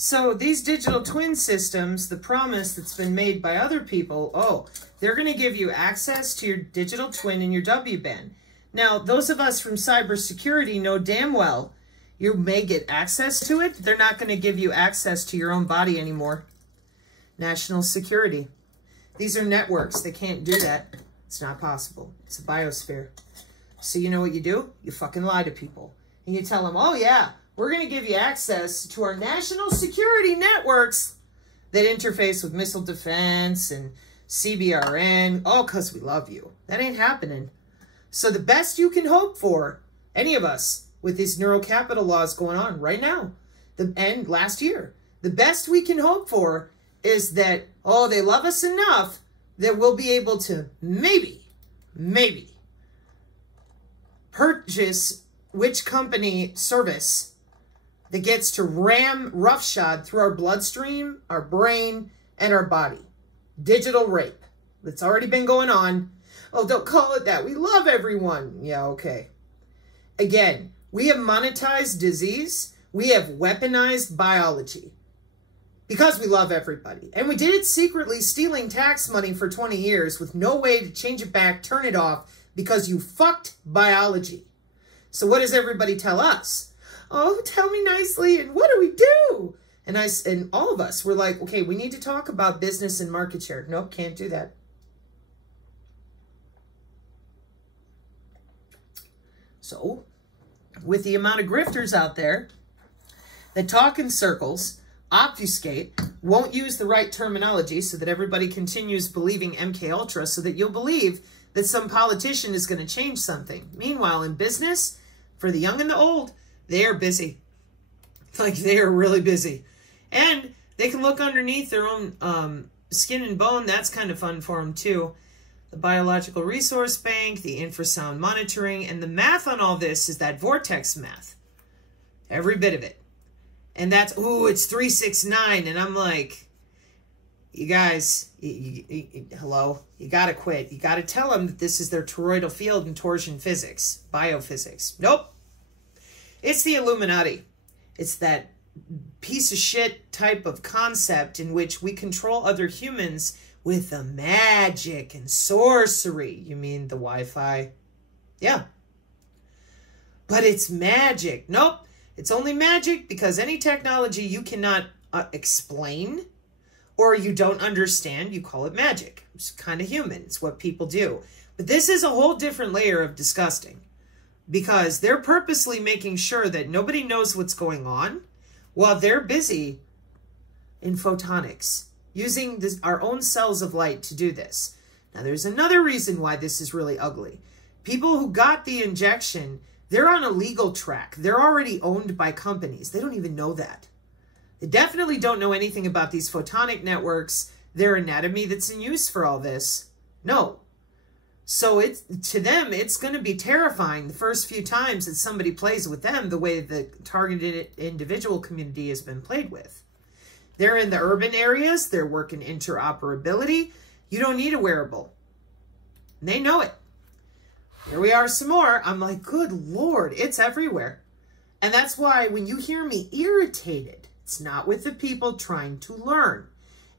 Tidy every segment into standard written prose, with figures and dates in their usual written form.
So these digital twin systems, the promise that's been made by other people, oh, they're going to give you access to your digital twin in your W-band. Now, those of us from cybersecurity know damn well you may get access to it. They're not going to give you access to your own body anymore. National security. These are networks. They can't do that. It's not possible. It's a biosphere. So you know what you do? You fucking lie to people. And you tell them, oh yeah, we're going to give you access to our national security networks that interface with missile defense and CBRN. Oh, because we love you. That ain't happening. So the best you can hope for, any of us, with these neurocapital laws going on right now, and last year, the best we can hope for is that, oh, they love us enough that we'll be able to maybe purchase which company service that gets to ram roughshod through our bloodstream, our brain, and our body. Digital rape. That's already been going on. Oh, don't call it that. We love everyone. Yeah, okay. Again, we have monetized disease. We have weaponized biology because we love everybody. And we did it secretly, stealing tax money for 20 years with no way to change it back, turn it off, because you fucked biology. So what does everybody tell us? Oh, tell me nicely, and what do we do? And all of us were like, okay, we need to talk about business and market share. Nope, can't do that. So, with the amount of grifters out there that talk in circles, obfuscate, won't use the right terminology so that everybody continues believing MK Ultra so that you'll believe that some politician is going to change something. Meanwhile, in business, for the young and the old, they are busy. Like, they are really busy. And they can look underneath their own skin and bone. That's kind of fun for them, too. The Biological Resource Bank, the infrasound monitoring, and the math on all this is that vortex math. Every bit of it. And that's, ooh, it's 369. And I'm like, you guys, hello? You got to quit. You got to tell them that this is their toroidal field and torsion physics, biophysics. Nope. It's the Illuminati. It's that piece of shit type of concept in which we control other humans with the magic and sorcery. You mean the Wi-Fi? Yeah. But it's magic. Nope. It's only magic because any technology you cannot explain or you don't understand, you call it magic. It's kind of human. It's what people do. But this is a whole different layer of disgusting because they're purposely making sure that nobody knows what's going on while they're busy in photonics, using our own cells of light to do this. Now, there's another reason why this is really ugly. People who got the injection, they're on a legal track. They're already owned by companies. They don't even know that. They definitely don't know anything about these photonic networks, their anatomy that's in use for all this. No. So to them, it's going to be terrifying the first few times that somebody plays with them the way the targeted individual community has been played with. They're in the urban areas. They're working interoperability. You don't need a wearable. And they know it. Here we are some more. I'm like, good Lord, it's everywhere. And that's why when you hear me irritated, it's not with the people trying to learn.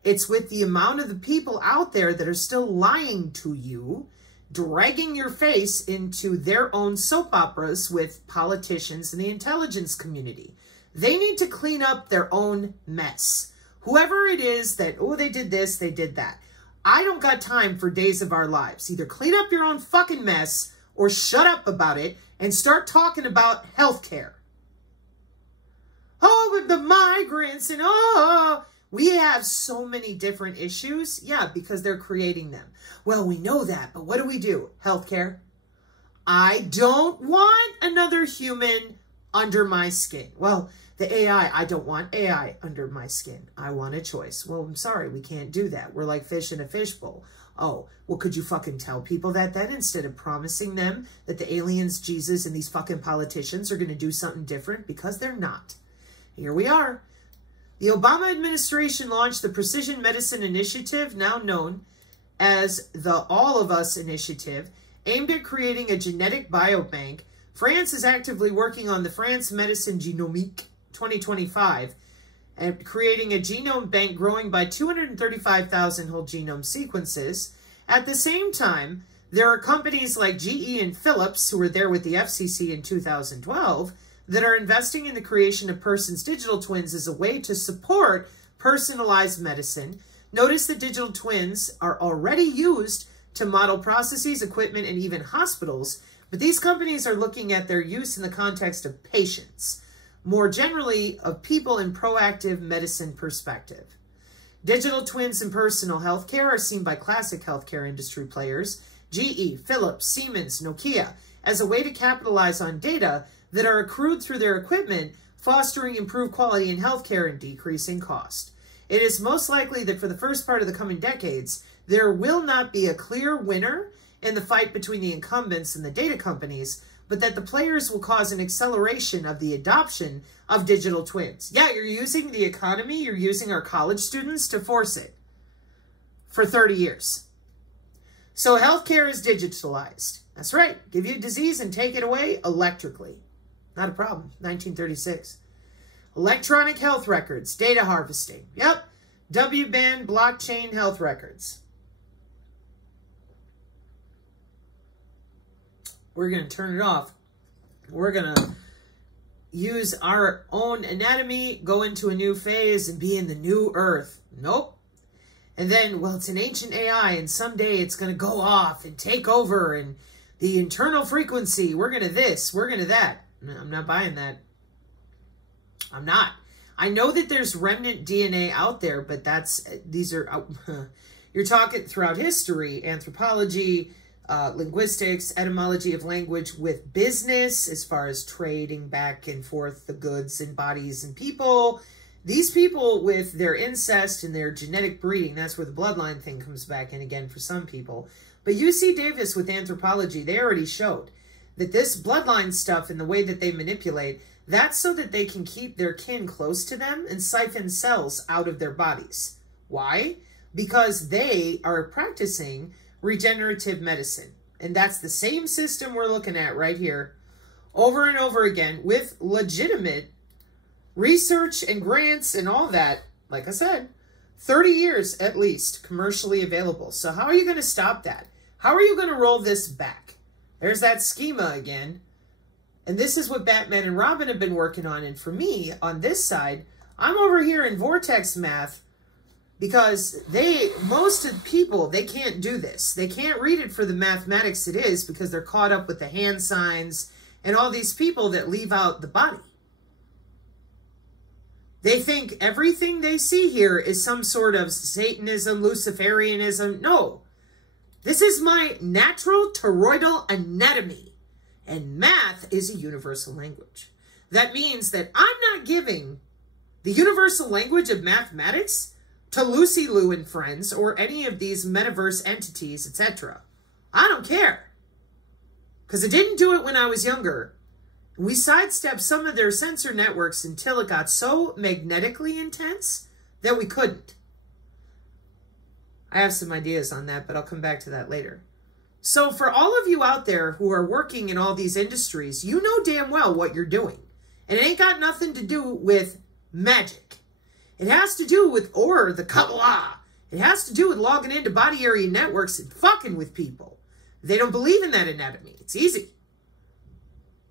It's with the amount of the people out there that are still lying to you, dragging your face into their own soap operas with politicians and the intelligence community. They need to clean up their own mess. Whoever it is that, oh, they did this, they did that. I don't got time for days of our lives. Either clean up your own fucking mess or shut up about it and start talking about healthcare. Oh, with the migrants and oh, we have so many different issues. Yeah, because they're creating them. Well, we know that, but what do? Healthcare. I don't want another human under my skin. Well, the AI, I don't want AI under my skin. I want a choice. Well, I'm sorry, we can't do that. We're like fish in a fishbowl. Oh, well, could you fucking tell people that then instead of promising them that the aliens, Jesus, and these fucking politicians are going to do something different? Because they're not. Here we are. The Obama administration launched the Precision Medicine Initiative, now known as the All of Us Initiative, aimed at creating a genetic biobank. France is actively working on the France Medicine Genomique 2025, and creating a genome bank growing by 235,000 whole genome sequences. At the same time, there are companies like GE and Philips, who were there with the FCC in 2012, that are investing in the creation of persons' digital twins as a way to support personalized medicine. Notice that digital twins are already used to model processes, equipment, and even hospitals, but these companies are looking at their use in the context of patients, more generally of people in proactive medicine perspective. Digital twins in personal healthcare are seen by classic healthcare industry players, GE, Philips, Siemens, Nokia, as a way to capitalize on data that are accrued through their equipment, fostering improved quality in healthcare and decreasing cost. It is most likely that for the first part of the coming decades, there will not be a clear winner in the fight between the incumbents and the data companies, but that the players will cause an acceleration of the adoption of digital twins. Yeah, you're using the economy, you're using our college students to force it for 30 years. So healthcare is digitalized. That's right. Give you a disease and take it away electrically. Not a problem. 1936. Electronic health records, data harvesting. Yep. W-band blockchain health records. We're going to turn it off. We're going to use our own anatomy, go into a new phase, and be in the new earth. Nope. And then, well, it's an ancient AI, and someday it's going to go off and take over, and the internal frequency, we're going to this, we're going to that. I'm not buying that. I'm not. I know that there's remnant DNA out there, but these are, you're talking throughout history, anthropology, linguistics, etymology of language with business, as far as trading back and forth the goods and bodies and people. These people with their incest and their genetic breeding, that's where the bloodline thing comes back in again for some people. But UC Davis with anthropology, they already showed that this bloodline stuff and the way that they manipulate, that's so that they can keep their kin close to them and siphon cells out of their bodies. Why? Because they are practicing regenerative medicine. And that's the same system we're looking at right here over and over again with legitimate research and grants and all that, like I said, 30 years at least commercially available. So how are you going to stop that? How are you going to roll this back? There's that schema again. And this is what Batman and Robin have been working on. And for me, on this side, I'm over here in Vortex Math because most of the people, they can't do this. They can't read it for the mathematics it is because they're caught up with the hand signs and all these people that leave out the body. They think everything they see here is some sort of Satanism, Luciferianism. No. This is my natural toroidal anatomy. And math is a universal language. That means that I'm not giving the universal language of mathematics to Lucy Liu and friends or any of these metaverse entities, etc. I don't care. Because I didn't do it when I was younger. We sidestepped some of their sensor networks until it got so magnetically intense that we couldn't. I have some ideas on that, but I'll come back to that later. So for all of you out there who are working in all these industries, you know damn well what you're doing. And it ain't got nothing to do with magic. It has to do with, or the Kabbalah. It has to do with logging into body area networks and fucking with people. They don't believe in that anatomy. It's easy.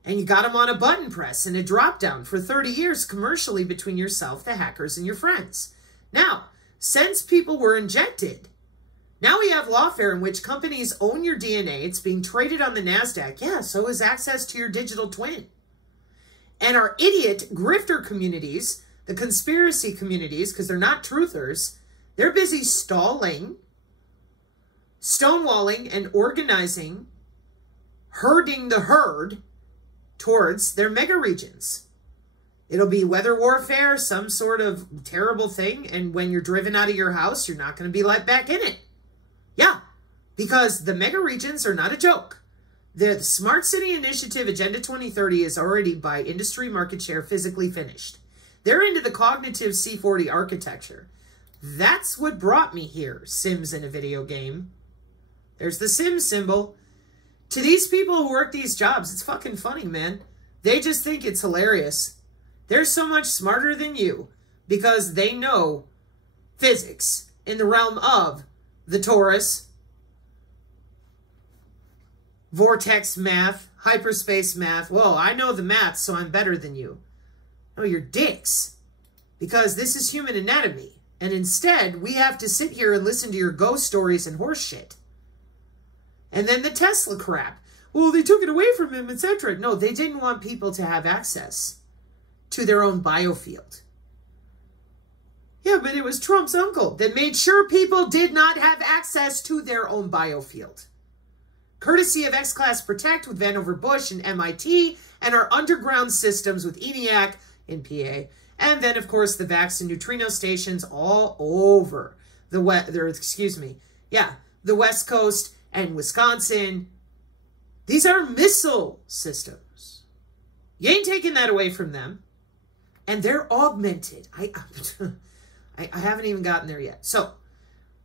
And you got them on a button press and a drop down for 30 years commercially between yourself, the hackers, and your friends. Now, since people were injected, now we have lawfare in which companies own your DNA. It's being traded on the NASDAQ. Yeah, so is access to your digital twin. And our idiot grifter communities, the conspiracy communities, because they're not truthers, they're busy stalling, stonewalling, and organizing, herding the herd towards their mega regions. It'll be weather warfare, some sort of terrible thing, and when you're driven out of your house, you're not going to be let back in it. Yeah, because the mega regions are not a joke. The Smart City Initiative Agenda 2030 is already by industry market share physically finished. They're into the cognitive C40 architecture. That's what brought me here, Sims in a video game. There's the Sims symbol. To these people who work these jobs, it's fucking funny, man. They just think it's hilarious. They're so much smarter than you. because they know physics in the realm of the torus, vortex math, hyperspace math. Whoa, I know the math, so I'm better than you. No, you're dicks. Because this is human anatomy. And instead, we have to sit here and listen to your ghost stories and horse shit. And then the Tesla crap. Well, they took it away from him, etc. No, they didn't want people to have access to their own biofield. Yeah, but it was Trump's uncle that made sure people did not have access to their own biofield. Courtesy of X-Class Protect with Vannevar Bush and MIT, and our underground systems with ENIAC in PA, and then, of course, the Vax and neutrino stations all over the the West Coast and Wisconsin. These are missile systems. You ain't taking that away from them. And they're augmented. I haven't even gotten there yet. So,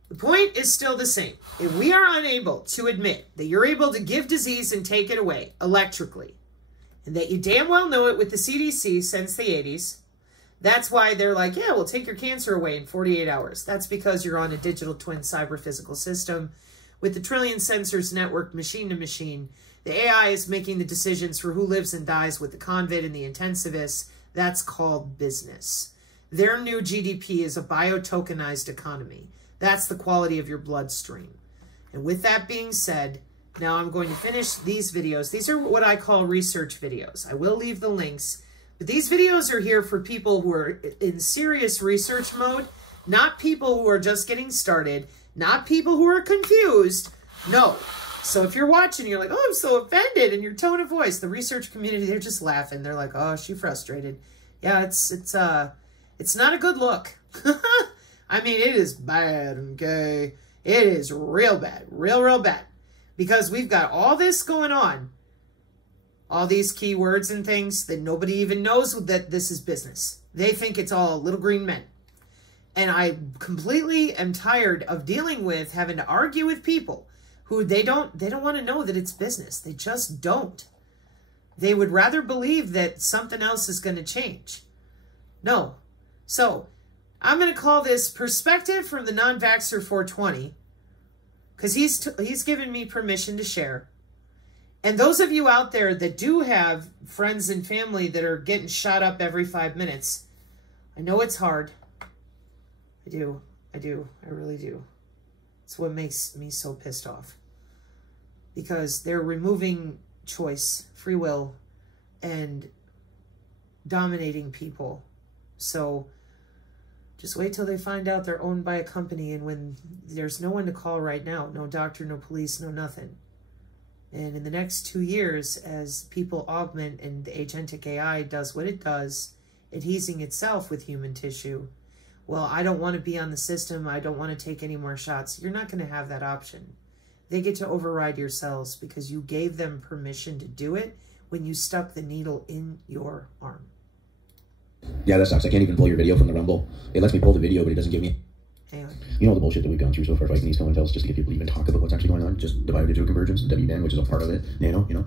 the point is still the same. If we are unable to admit that you're able to give disease and take it away electrically, and that you damn well know it with the CDC since the 80s, that's why they're like, yeah, we'll take your cancer away in 48 hours. That's because you're on a digital twin cyber-physical system with the trillion sensors networked machine to machine. The AI is making the decisions for who lives and dies with the convid and the intensivists. That's called business. Their new GDP is a bio-tokenized economy. That's the quality of your bloodstream. And with that being said, now I'm going to finish these videos. These are what I call research videos. I will leave the links. But these videos are here for people who are in serious research mode, not people who are just getting started, not people who are confused. No. So if you're watching, you're like, oh, I'm so offended, and your tone of voice, the research community, they're just laughing. They're like, oh, she's frustrated. Yeah, it's not a good look. I mean, it is bad, okay? It is real bad, real bad. Because we've got all this going on, all these keywords and things that nobody even knows that this is business. They think it's all little green men. And I completely am tired of dealing with having to argue with people who they don't want to know that it's business. They just don't. They would rather believe that something else is going to change. No. So, I'm going to call this Perspective from the Non-Vaxxer 420, because he's given me permission to share. And those of you out there that do have friends and family that are getting shot up every 5 minutes, I know it's hard. I do. I really do. It's what makes me so pissed off. Because they're removing choice, free will, and dominating people. So just wait till they find out they're owned by a company, and when there's no one to call right now, no doctor, no police, no nothing. And in the next 2 years, as people augment and the agentic AI does what it does, adhesing itself with human tissue, well, I don't want to be on the system, I don't want to take any more shots. You're not going to have that option. They get to override your cells because you gave them permission to do it when you stuck the needle in your arm. Yeah, that sucks. I can't even pull your video from the Rumble. It lets me pull the video, but it doesn't give me... Anyway. You know the bullshit that we've gone through so far fighting these COINTELs just to get people to even talk about what's actually going on? Just the biodigital convergence, the WBAN, which is a part of it. Nano, you know?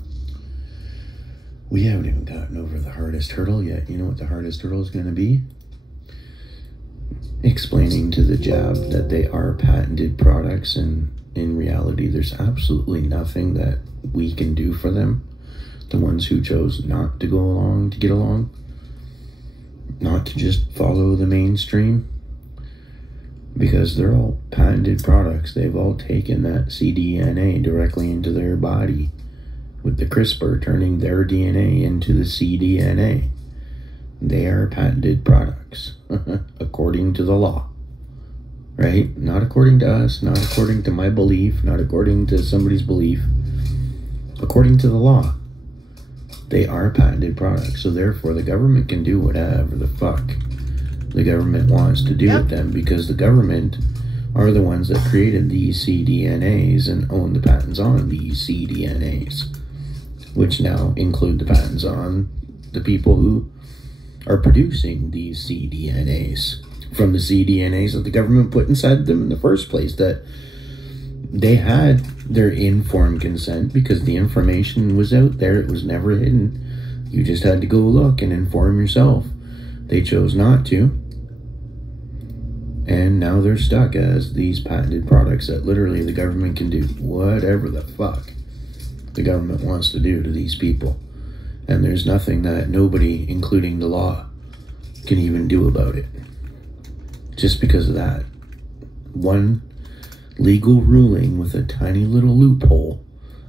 We haven't even gotten over the hardest hurdle yet. You know what the hardest hurdle is going to be? Explaining to the jab that they are patented products, and in reality there's absolutely nothing that we can do for them. The ones who chose not to go along to get along, not to just follow the mainstream, because they're all patented products. They've all taken that cDNA directly into their body, with the CRISPR turning their DNA into the cDNA. They are patented products, according to the law, right? Not according to us, not according to my belief, not according to somebody's belief. According to the law, they are patented products. So therefore, the government can do whatever the fuck the government wants to do with them, because the government are the ones that created these cDNAs and own the patents on these cDNAs, which now include the patents on the people who are producing these cDNAs from the cDNAs that the government put inside them in the first place, that they had their informed consent because the information was out there. It was never hidden. You just had to go look and inform yourself. They chose not to. And now they're stuck as these patented products that literally the government can do whatever the fuck the government wants to do to these people. And there's nothing that nobody, including the law, can even do about it. Just because of that one legal ruling with a tiny little loophole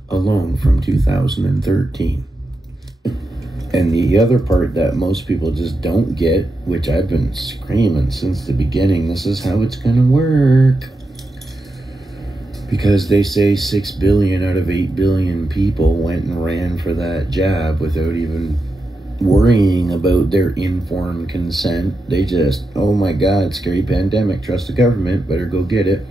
alone from 2013. And the other part that most people just don't get, which I've been screaming since the beginning, this is how it's gonna work. Because they say 6 billion out of 8 billion people went and ran for that jab without even worrying about their informed consent. They just, oh my God, scary pandemic, trust the government, better go get it.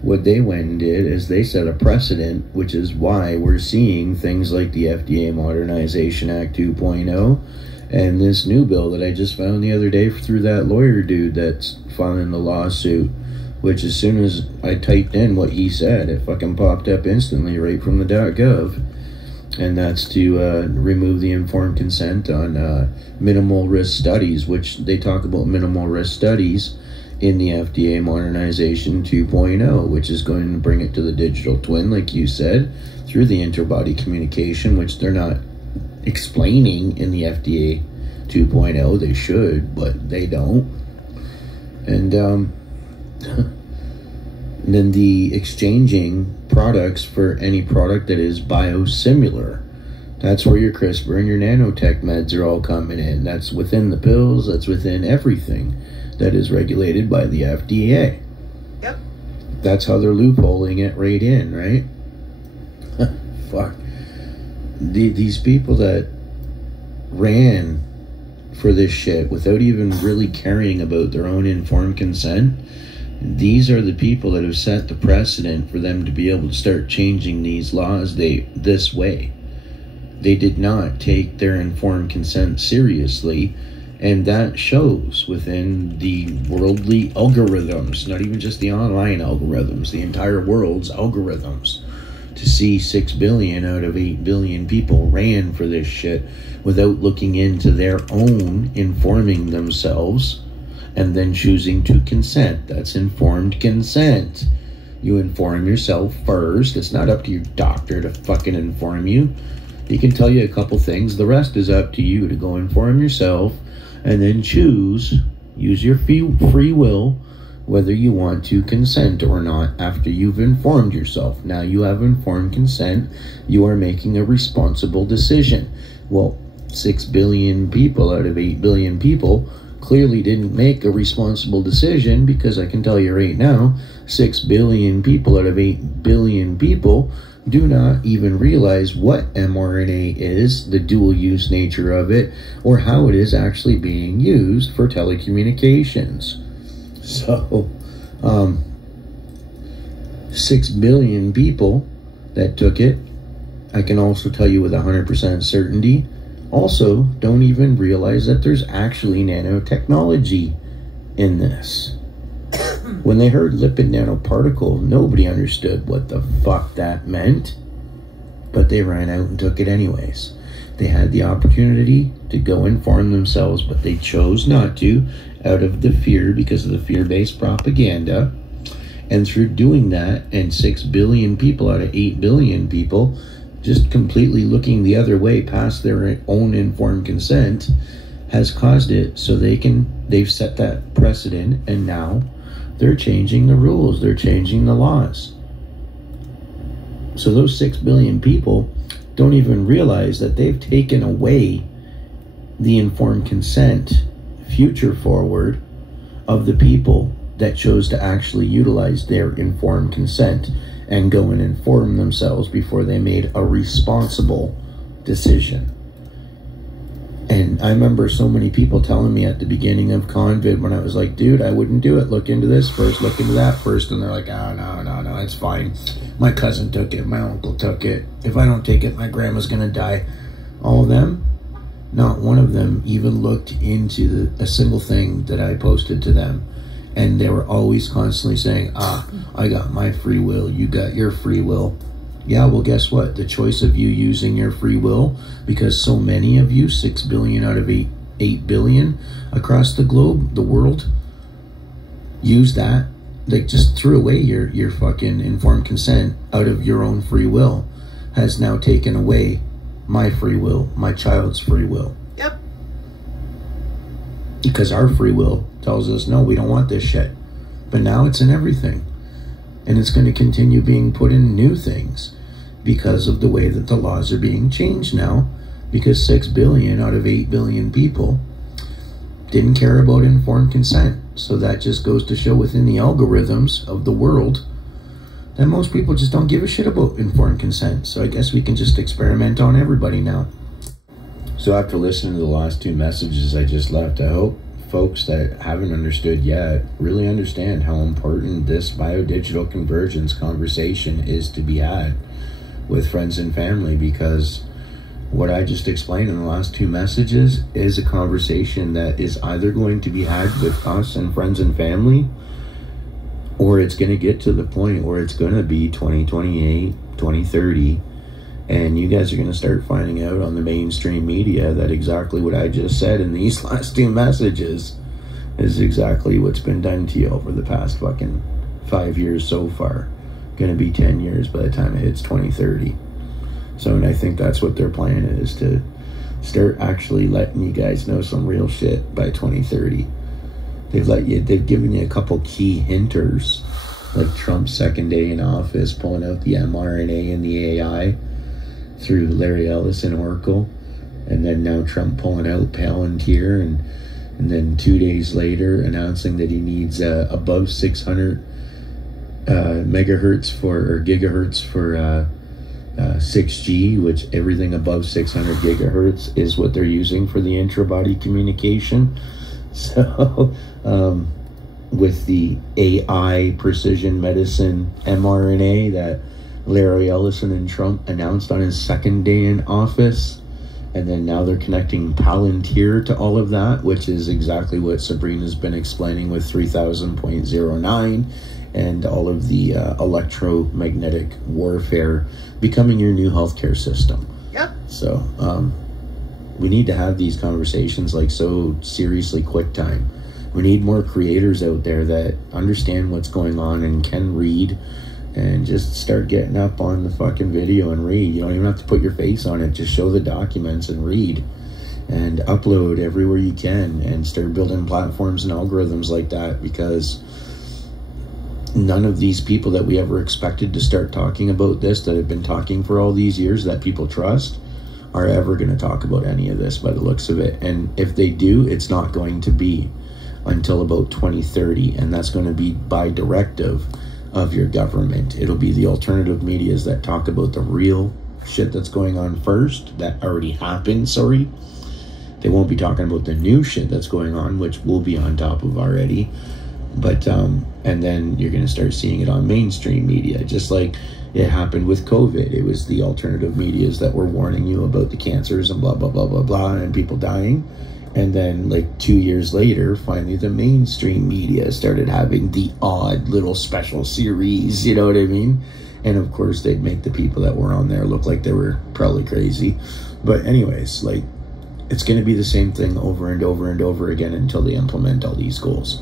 What they went and did is they set a precedent, which is why we're seeing things like the FDA Modernization Act 2.0 and this new bill that I just found the other day through that lawyer dude that's filing the lawsuit, which as soon as I typed in what he said, it fucking popped up instantly right from the .gov. And that's to remove the informed consent on minimal risk studies, which they talk about minimal risk studies in the FDA Modernization 2.0, which is going to bring it to the digital twin, like you said, through the interbody communication, which they're not explaining in the FDA 2.0. They should, but they don't. And then the exchanging products for any product that is biosimilar. That's where your CRISPR and your nanotech meds are all coming in. That's within the pills, that's within everything that is regulated by the FDA. Yep. That's how they're loopholing it right in, right? Fuck. These people that ran for this shit without even really caring about their own informed consent, these are the people that have set the precedent for them to be able to start changing these laws this way. They did not take their informed consent seriously, and that shows within the worldly algorithms, not even just the online algorithms, the entire world's algorithms. To see 6 billion out of 8 billion people ran for this shit without looking into their own informing themselves and then choosing to consent. That's informed consent. You inform yourself first. It's not up to your doctor to fucking inform you. He can tell you a couple things. The rest is up to you to go inform yourself and then choose, use your free will, whether you want to consent or not after you've informed yourself. Now you have informed consent. You are making a responsible decision. Well, 6 billion people out of 8 billion people clearly didn't make a responsible decision, because I can tell you right now, 6 billion people out of 8 billion people do not even realize what mRNA is, the dual-use nature of it, or how it is actually being used for telecommunications. So, 6 billion people that took it, I can also tell you with 100% certainty, also don't even realize that there's actually nanotechnology in this. When they heard lipid nanoparticle, nobody understood what the fuck that meant, but they ran out and took it anyways. They had the opportunity to go inform themselves, but they chose not to out of the fear, because of the fear-based propaganda. And through doing that, and 6 billion people out of 8 billion people just completely looking the other way past their own informed consent, has caused it so they've set that precedent, and now they're changing the rules, they're changing the laws. So those 6 billion people don't even realize that they've taken away the informed consent future forward of the people that chose to actually utilize their informed consent and go and inform themselves before they made a responsible decision. And I remember so many people telling me at the beginning of COVID, when I was like, dude, I wouldn't do it. Look into this first, look into that first. And they're like, oh, no, it's fine. My cousin took it. My uncle took it. If I don't take it, my grandma's going to die. All of them, not one of them even looked into a single thing that I posted to them. And they were always constantly saying, I got my free will, you got your free will. Yeah, well, guess what? The choice of you using your free will, because so many of you, 6 billion out of 8 billion across the globe, the world, use that, like just threw away your fucking informed consent out of your own free will, has now taken away my free will, my child's free will. Yep. Because our free will tells us, no, we don't want this shit. But now it's in everything. And it's going to continue being put in new things because of the way that the laws are being changed now. Because 6 billion out of 8 billion people didn't care about informed consent. So that just goes to show within the algorithms of the world that most people just don't give a shit about informed consent. So I guess we can just experiment on everybody now. So after listening to the last 2 messages I just left, I hope folks that haven't understood yet really understand how important this biodigital convergence conversation is to be had with friends and family, because what I just explained in the last 2 messages is a conversation that is either going to be had with us and friends and family, or it's going to get to the point where it's going to be 2028, 2030, and you guys are going to start finding out on the mainstream media that exactly what I just said in these last 2 messages is exactly what's been done to you over the past fucking 5 years so far. Going to be 10 years by the time it hits 2030. So, and I think that's what their plan is, to start actually letting you guys know some real shit by 2030. They've given you a couple key hinters, like Trump's second day in office, pulling out the mRNA and the AI through Larry Ellison and Oracle, and then now Trump pulling out Palantir, and then 2 days later announcing that he needs above 600 megahertz or gigahertz for 6G, which everything above 600 gigahertz is what they're using for the intra-body communication. So with the AI precision medicine mRNA that Larry Ellison and Trump announced on his second day in office, and then now they're connecting Palantir to all of that, which is exactly what Sabrina's been explaining with 3000.09 and all of the electromagnetic warfare becoming your new healthcare system. Yep. So we need to have these conversations like so seriously quick time. We need more creators out there that understand what's going on and can read, and just start getting up on the fucking video and read. You don't even have to put your face on it. Just show the documents and read, and upload everywhere you can, and start building platforms and algorithms like that, because none of these people that we ever expected to start talking about this, that have been talking for all these years, that people trust, are ever going to talk about any of this by the looks of it. And if they do, it's not going to be until about 2030, and that's going to be by directive of your government. It'll be the alternative medias that talk about the real shit that's going on first, that already happened, sorry. They won't be talking about the new shit that's going on, which we'll be on top of already. But and then you're going to start seeing it on mainstream media, just like it happened with COVID. It was the alternative medias that were warning you about the cancers and blah, blah, blah, blah, blah, and people dying. And then like 2 years later, finally the mainstream media started having the odd little special series, you know what I mean? And of course they'd make the people that were on there look like they were probably crazy. But anyways, like, it's going to be the same thing over and over and over again until they implement all these goals.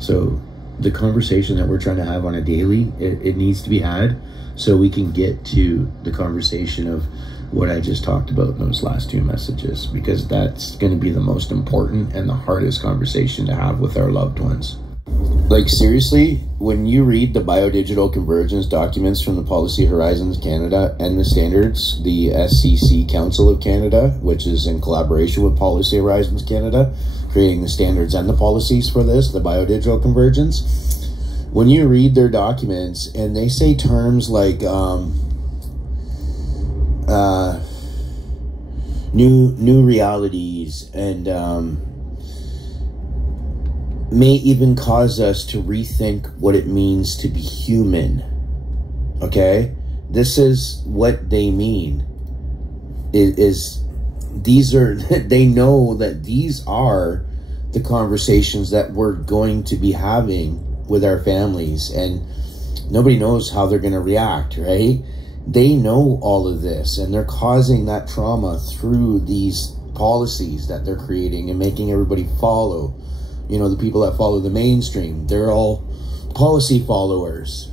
So the conversation that we're trying to have on a daily, it needs to be had, so we can get to the conversation of what I just talked about in those last 2 messages, because that's going to be the most important and the hardest conversation to have with our loved ones. Like, seriously, when you read the Biodigital Convergence documents from the Policy Horizons Canada and the standards, the SCC Council of Canada, which is in collaboration with Policy Horizons Canada, creating the standards and the policies for this, the Biodigital Convergence, when you read their documents and they say terms like new realities, and may even cause us to rethink what it means to be human. Okay, this is what they mean. These are they know that these are the conversations that we're going to be having with our families, and nobody knows how they're going to react, right? They know all of this, and they're causing that trauma through these policies that they're creating and making everybody follow You know, the people that follow the mainstream, they're all policy followers.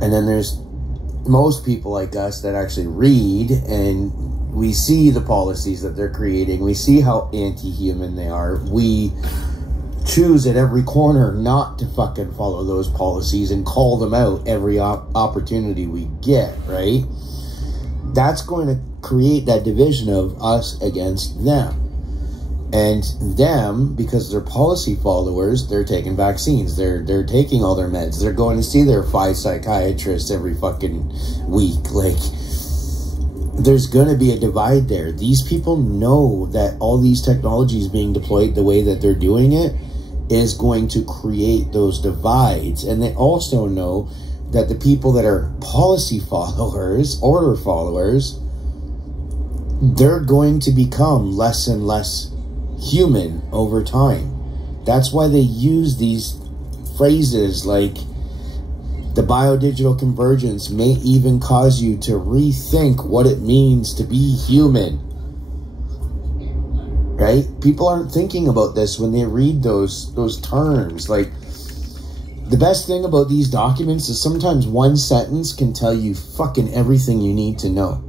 And then there's most people like us that actually read, and we see the policies that they're creating. We see how anti-human they are. We choose at every corner not to fucking follow those policies and call them out every opportunity we get, right? That's going to create that division of us against them. And them, because they're policy followers, they're taking vaccines. They're taking all their meds. They're going to see their 5 psychiatrists every fucking week. Like, there's going to be a divide there. These people know that all these technologies being deployed the way that they're doing it is going to create those divides. And they also know that the people that are policy followers, order followers, they're going to become less and less human over time. That's why they use these phrases like the biodigital convergence may even cause you to rethink what it means to be human. Right? People aren't thinking about this when they read those terms. Like, the best thing about these documents is sometimes one sentence can tell you fucking everything you need to know.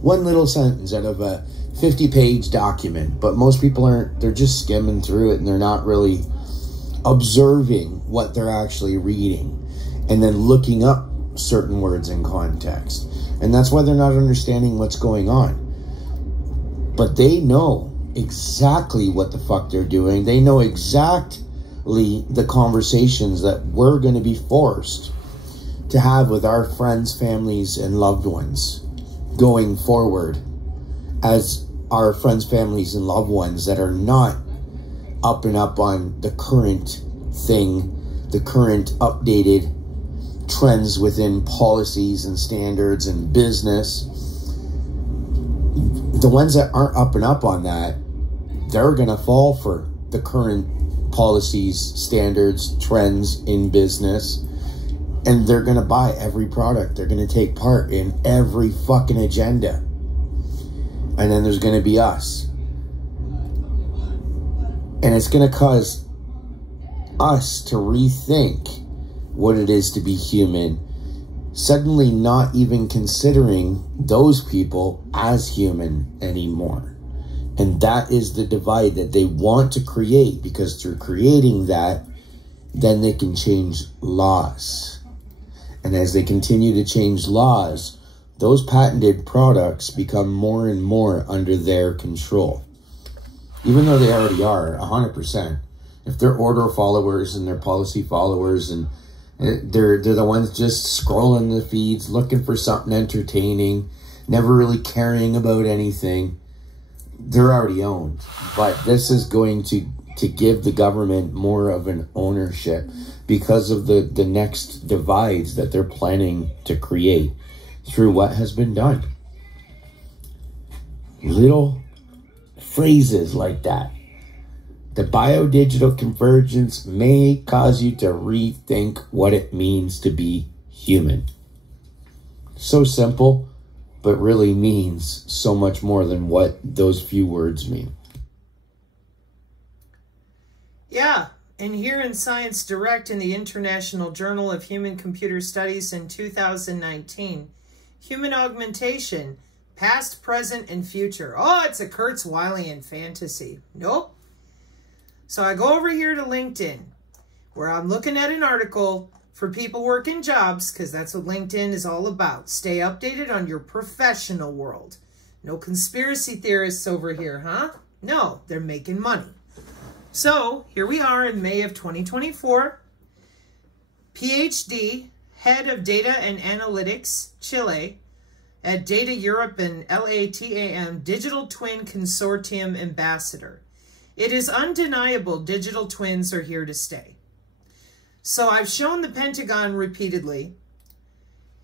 One little sentence out of a 50-page document, but most people aren't. They're just skimming through it, and they're not really observing what they're actually reading and then looking up certain words in context. And that's why they're not understanding what's going on. But they know exactly what the fuck they're doing. They know exactly the conversations that we're going to be forced to have with our friends, families, and loved ones going forward, as our friends, families, and loved ones that are not up and up on the current thing, the current updated trends within policies and standards and business. The ones that aren't up and up on that, they're going to fall for the current policies, standards, trends in business, and they're going to buy every product. They're going to take part in every fucking agenda. And then there's going to be us. And it's going to cause us to rethink what it is to be human, suddenly not even considering those people as human anymore. And that is the divide that they want to create, because through creating that, then they can change laws. And as they continue to change laws, those patented products become more and more under their control. Even though they already are, 100%. If they're order followers and they're policy followers, and they're the ones just scrolling the feeds, looking for something entertaining, never really caring about anything, they're already owned. But this is going to give the government more of an ownership because of the next divides that they're planning to create through what has been done. Little phrases like that. The biodigital convergence may cause you to rethink what it means to be human. So simple, but really means so much more than what those few words mean. Yeah, and here in Science Direct in the International Journal of Human-Computer Studies in 2019, human augmentation, past, present, and future. Oh, it's a Kurzweilian fantasy. Nope. So I go over here to LinkedIn, where I'm looking at an article for people working jobs, because that's what LinkedIn is all about. Stay updated on your professional world. No conspiracy theorists over here, huh? No, they're making money. So here we are in May of 2024. PhD, head of data and analytics, Chile, at Data Europe and LATAM Digital Twin Consortium Ambassador. It is undeniable digital twins are here to stay. So I've shown the Pentagon repeatedly,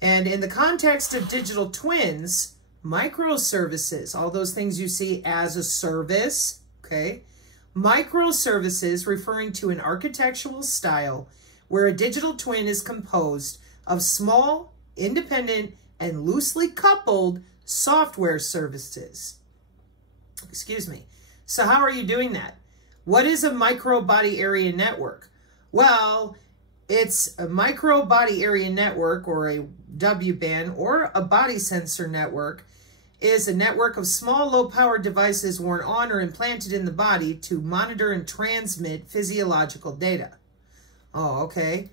and in the context of digital twins, microservices, all those things you see as a service, okay? Microservices referring to an architectural style where a digital twin is composed of small, independent, and loosely coupled software services. Excuse me. So how are you doing that? What is a micro body area network? Well, it's a micro body area network, or a W-band, or a body sensor network, is a network of small low-power devices worn on or implanted in the body to monitor and transmit physiological data. Oh, okay.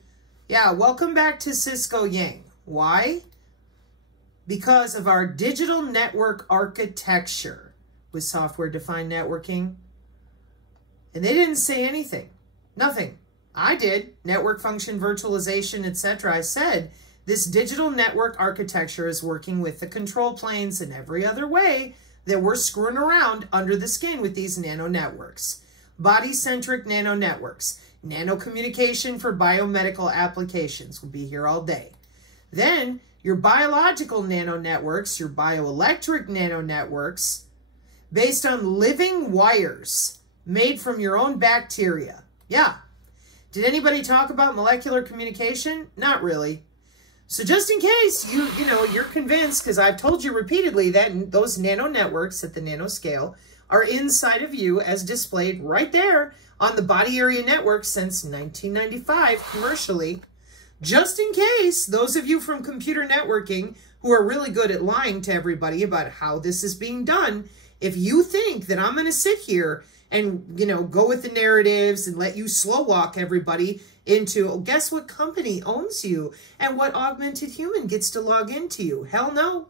Yeah, welcome back to Cisco Yang. Why? Because of our digital network architecture with software-defined networking. And they didn't say anything. Nothing. I did. Network function virtualization, etc. I said this digital network architecture is working with the control planes and every other way that we're screwing around under the skin with these nano networks. Body-centric nano networks. Nano communication for biomedical applications. We'll be here all day. Then your biological nano networks, your bioelectric nano networks, based on living wires made from your own bacteria. Yeah. Did anybody talk about molecular communication? Not really. So just in case you're convinced, because I've told you repeatedly that those nano networks at the nanoscale are inside of you as displayed right there on the body area network since 1995 commercially. Just in case, those of you from computer networking who are really good at lying to everybody about how this is being done, if you think that I'm going to sit here and, go with the narratives and let you slow walk everybody into, guess what company owns you and what augmented human gets to log into you? Hell no.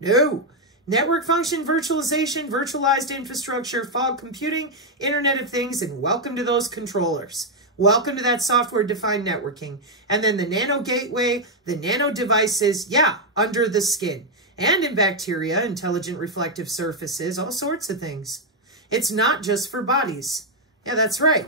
No. Network function virtualization, virtualized infrastructure, fog computing, Internet of Things, and welcome to those controllers. Welcome to that software-defined networking. And then the nano gateway, the nano devices, yeah, under the skin. And in bacteria, intelligent reflective surfaces, all sorts of things. It's not just for bodies. Yeah, that's right.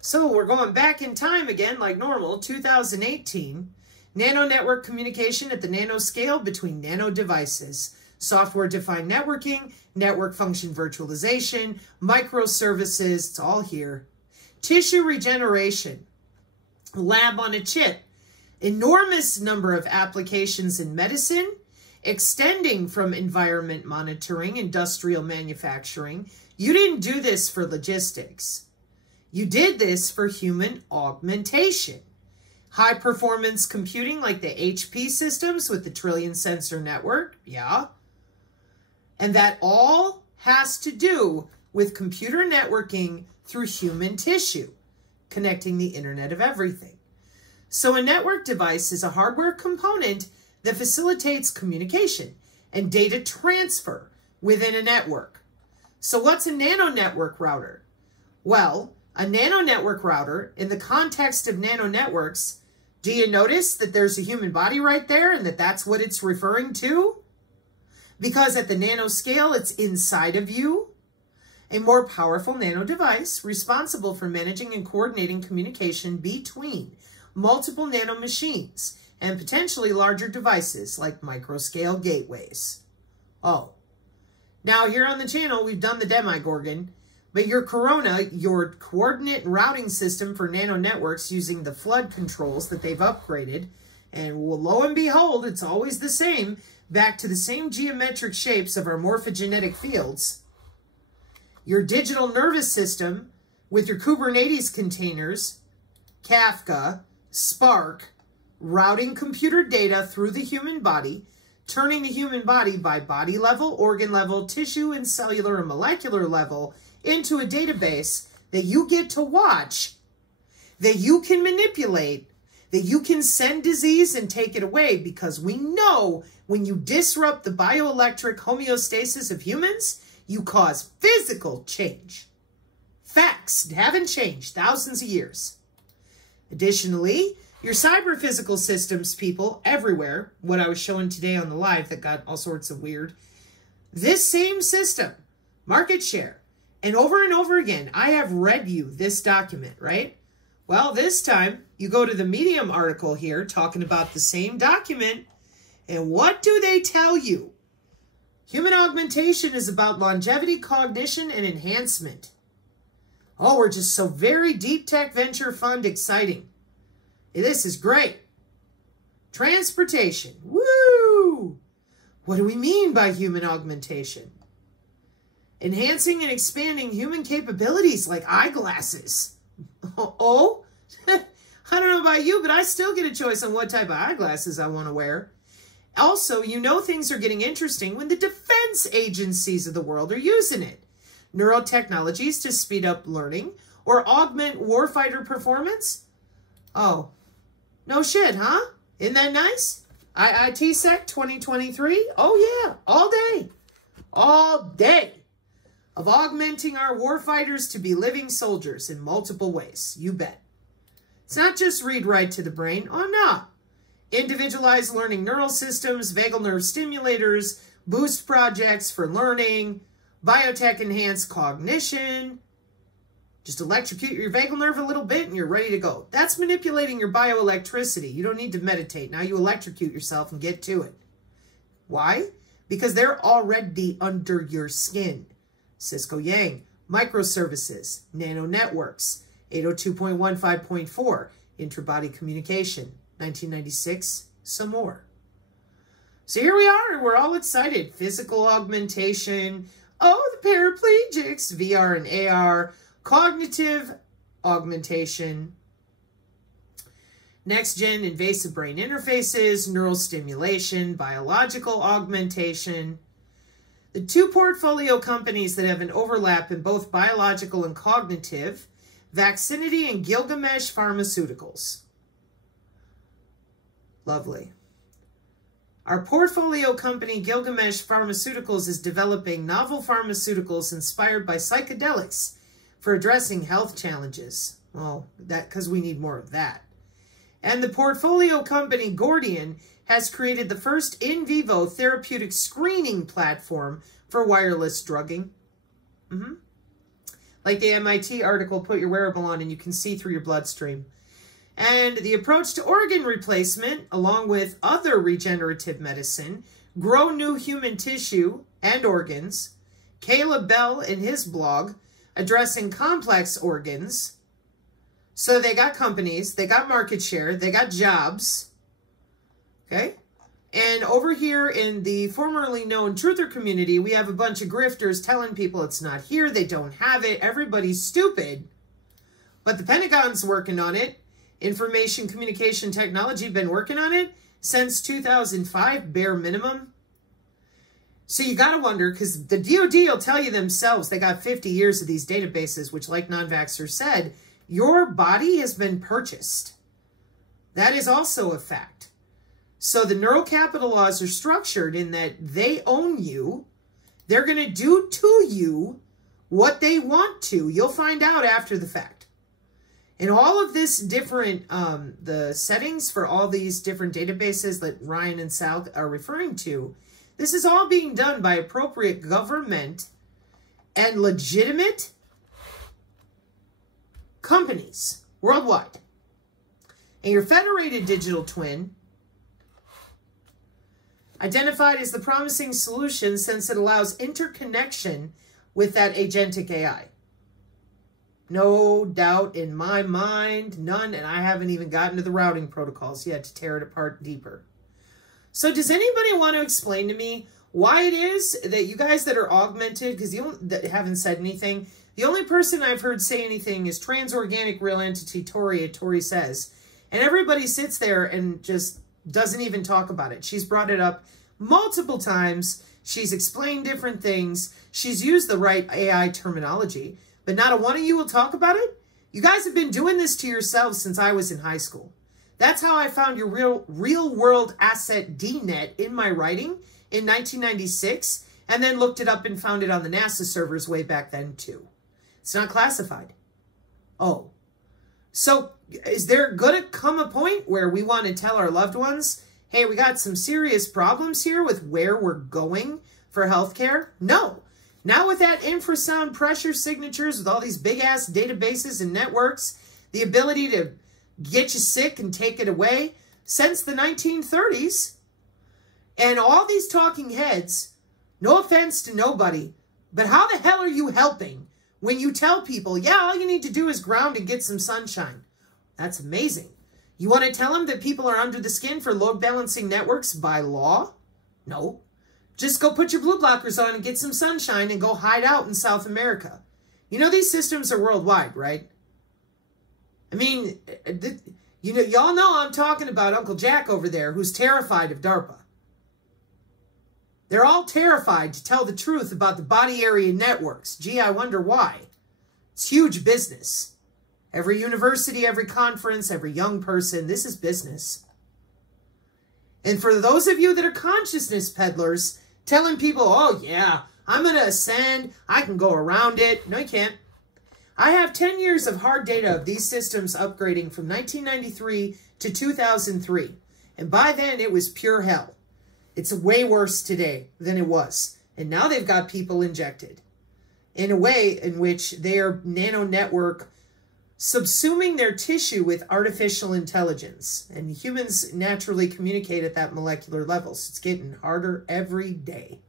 So we're going back in time again like normal, 2018. Nano network communication at the nanoscale between nano devices. Software-defined networking, network function virtualization, microservices, it's all here. Tissue regeneration, lab on a chip. Enormous number of applications in medicine, extending from environment monitoring, industrial manufacturing. You didn't do this for logistics. You did this for human augmentation. High performance computing like the HP systems with the trillion sensor network. Yeah. And that all has to do with computer networking through human tissue, connecting the Internet of Everything. So a network device is a hardware component that facilitates communication and data transfer within a network. So what's a nano network router? Well, a nano network router, in the context of nano networks, do you notice that there's a human body right there and that's what it's referring to? Because at the nanoscale, it's inside of you. A more powerful nano device responsible for managing and coordinating communication between multiple nano machines and potentially larger devices like microscale gateways. Oh, now here on the channel, we've done the Demigorgon, but your Corona, your coordinate and routing system for nano networks using the flood controls that they've upgraded, and lo and behold, it's always the same, back to the same geometric shapes of our morphogenetic fields. Your digital nervous system with your Kubernetes containers, Kafka, Spark, routing computer data through the human body, turning the human body by body level, organ level, tissue and cellular and molecular level into a database that you get to watch, that you can manipulate, that you can send disease and take it away, because we know when you disrupt the bioelectric homeostasis of humans, you cause physical change. Facts haven't changed thousands of years. Additionally, your cyber physical systems people everywhere, what I was showing today on the live that got all sorts of weird, this same system, market share, and over again, I have read you this document, right? Well, this time you go to the Medium article here talking about the same document, and what do they tell you? Human augmentation is about longevity, cognition, and enhancement. Oh, we're just so very deep tech venture fund exciting. This is great. Transportation. Woo! What do we mean by human augmentation? enhancing and expanding human capabilities like eyeglasses. Oh, I don't know about you, but I still get a choice on what type of eyeglasses I want to wear. Also, you know things are getting interesting when the defense agencies of the world are using it. Neurotechnologies to speed up learning or augment warfighter performance. Oh, no shit, huh? Isn't that nice? IITSec 2023? Oh yeah, all day of augmenting our warfighters to be living soldiers in multiple ways. You bet. It's not just read right to the brain. Oh no. Individualized learning neural systems, vagal nerve stimulators, boost projects for learning, biotech enhanced cognition. Just electrocute your vagal nerve a little bit and you're ready to go. That's manipulating your bioelectricity. You don't need to meditate. Now you electrocute yourself and get to it. Why? Because they're already under your skin. Cisco Yang, microservices, nano networks, 802.15.4, interbody communication, 1996, some more. So here we are, and we're all excited. Physical augmentation, oh, the paraplegics, VR and AR, cognitive augmentation, next-gen invasive brain interfaces, neural stimulation, biological augmentation. The two portfolio companies that have an overlap in both biological and cognitive, Vaccinity and Gilgamesh Pharmaceuticals. Lovely. Our portfolio company, Gilgamesh Pharmaceuticals, is developing novel pharmaceuticals inspired by psychedelics for addressing health challenges. Well, because we need more of that. And the portfolio company, Gordian, has created the first in vivo therapeutic screening platform for wireless drugging. Like the MIT article, put your wearable on and you can see through your bloodstream. And the approach to organ replacement, along with other regenerative medicine, grow new human tissue and organs. Caleb Bell in his blog, addressing complex organs. So they got companies, they got market share, they got jobs. Okay? And over here in the formerly known truther community, we have a bunch of grifters telling people it's not here, they don't have it, everybody's stupid. But the Pentagon's working on it. Information Communication Technology been working on it since 2005, bare minimum. So you got to wonder, because the DoD will tell you themselves, they got 50 years of these databases, which like non-vaxxers said, your body has been purchased. That is also a fact. So the neural capital laws are structured in that they own you. They're going to do to you what they want to. You'll find out after the fact. And all of this different, the settings for all these different databases that Ryan and Sal are referring to, this is all being done by appropriate government and legitimate companies worldwide. And your federated digital twin, identified as the promising solution since it allows interconnection with that agentic AI. No doubt in my mind, none, and I haven't even gotten to the routing protocols yet to tear it apart deeper. So does anybody want to explain to me why it is that you guys that are augmented, because you that haven't said anything, the only person I've heard say anything is Transorganic Real Entity Tori, Tori says, and everybody sits there and just doesn't even talk about it. She's brought it up multiple times. She's explained different things. She's used the right AI terminology. But not a one of you will talk about it? You guys have been doing this to yourselves since I was in high school. That's how I found your real world asset DNet in my writing in 1996, and then looked it up and found it on the NASA servers way back then too. It's not classified. Oh. So is there going to come a point where we want to tell our loved ones, hey, we got some serious problems here with where we're going for healthcare? No. Now with that infrasound pressure signatures, with all these big-ass databases and networks, the ability to get you sick and take it away since the 1930s, and all these talking heads, no offense to nobody, but how the hell are you helping when you tell people, yeah, all you need to do is ground and get some sunshine? That's amazing. You want to tell them that people are under the skin for load balancing networks by law? No. Just go put your blue blockers on and get some sunshine and go hide out in South America. You know these systems are worldwide, right? I mean, you know, y'all know I'm talking about Uncle Jack over there who's terrified of DARPA. They're all terrified to tell the truth about the body area networks. Gee, I wonder why. It's huge business. Every university, every conference, every young person, this is business. And for those of you that are consciousness peddlers, telling people, oh yeah, I'm going to ascend, I can go around it. No, you can't. I have 10 years of hard data of these systems upgrading from 1993 to 2003. And by then, it was pure hell. It's way worse today than it was. And now they've got people injected in a way in which they are nano network subsuming their tissue with artificial intelligence. And humans naturally communicate at that molecular level. So it's getting harder every day.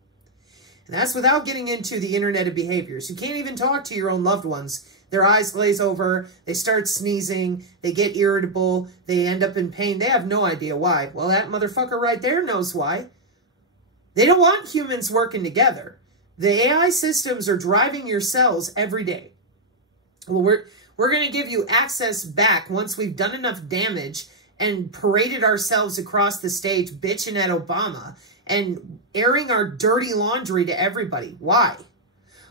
And that's without getting into the Internet of behaviors. You can't even talk to your own loved ones. Their eyes glaze over, they start sneezing, they get irritable, they end up in pain. They have no idea why. Well, that motherfucker right there knows why. They don't want humans working together. The AI systems are driving your cells every day. Well, we're going to give you access back once we've done enough damage and paraded ourselves across the stage bitching at Obama and airing our dirty laundry to everybody. Why?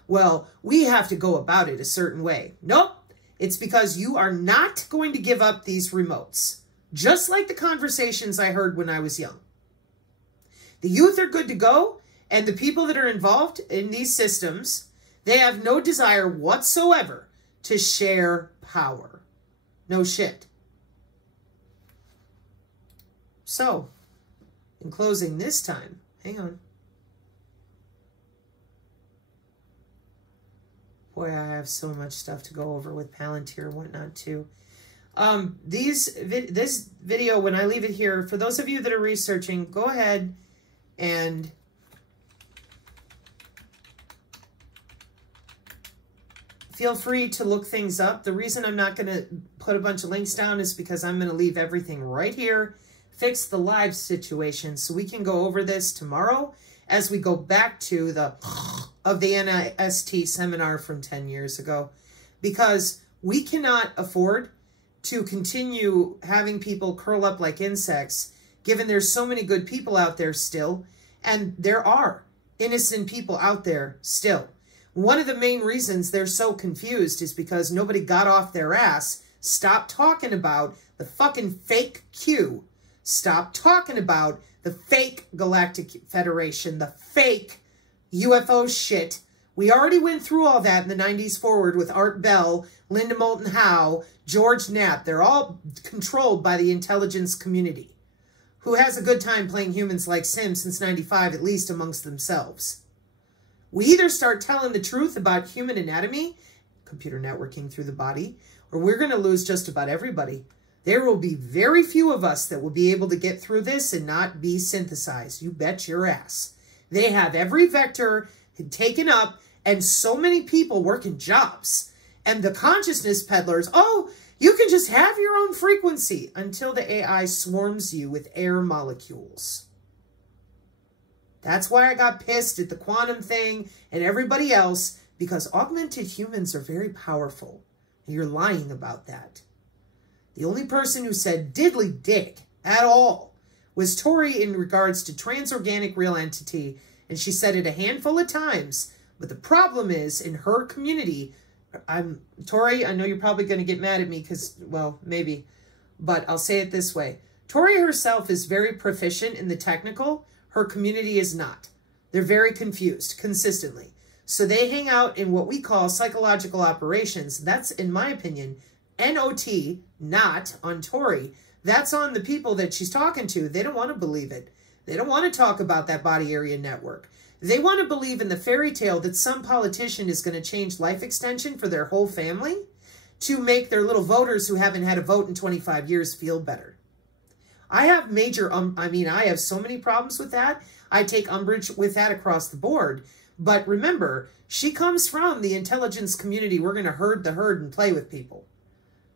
Well, we have to go about it a certain way. Nope. It's because you are not going to give up these remotes. Just like the conversations I heard when I was young. The youth are good to go, and the people that are involved in these systems, they have no desire whatsoever to share power. No shit. So, in closing this time, hang on. Boy, I have so much stuff to go over with Palantir and whatnot too. This video, when I leave it here, for those of you that are researching, go ahead and feel free to look things up. The reason I'm not going to put a bunch of links down is because I'm going to leave everything right here, fix the live situation, so we can go over this tomorrow as we go back to the NIST seminar from 10 years ago, because we cannot afford to continue having people curl up like insects, given there's so many good people out there still, and there are innocent people out there still. One of the main reasons they're so confused is because nobody got off their ass, stopped talking about the fucking fake Q, stopped talking about the fake Galactic Federation, the fake UFO shit. We already went through all that in the 90s forward with Art Bell, Linda Moulton Howe, George Knapp. They're all controlled by the intelligence community, who has a good time playing humans like Sims since 95, at least amongst themselves. We either start telling the truth about human anatomy, computer networking through the body, or we're going to lose just about everybody. There will be very few of us that will be able to get through this and not be synthesized. You bet your ass. They have every vector taken up and so many people working jobs. And the consciousness peddlers, oh, you can just have your own frequency until the AI swarms you with air molecules. That's why I got pissed at the quantum thing and everybody else, because augmented humans are very powerful. And you're lying about that. The only person who said diddly dick at all was Tori in regards to transorganic real entity, and she said it a handful of times. But the problem is, in her community, Tori, I know you're probably going to get mad at me because, well, maybe, but I'll say it this way. Tori herself is very proficient in the technical. Her community is not. They're very confused consistently. So they hang out in what we call psychological operations. That's, in my opinion, NOT, not on Tori. That's on the people that she's talking to. They don't want to believe it. They don't want to talk about that body area network. They want to believe in the fairy tale that some politician is going to change life extension for their whole family to make their little voters who haven't had a vote in 25 years feel better. I have major, I have so many problems with that. I take umbrage with that across the board. But remember, she comes from the intelligence community. We're going to herd the herd and play with people.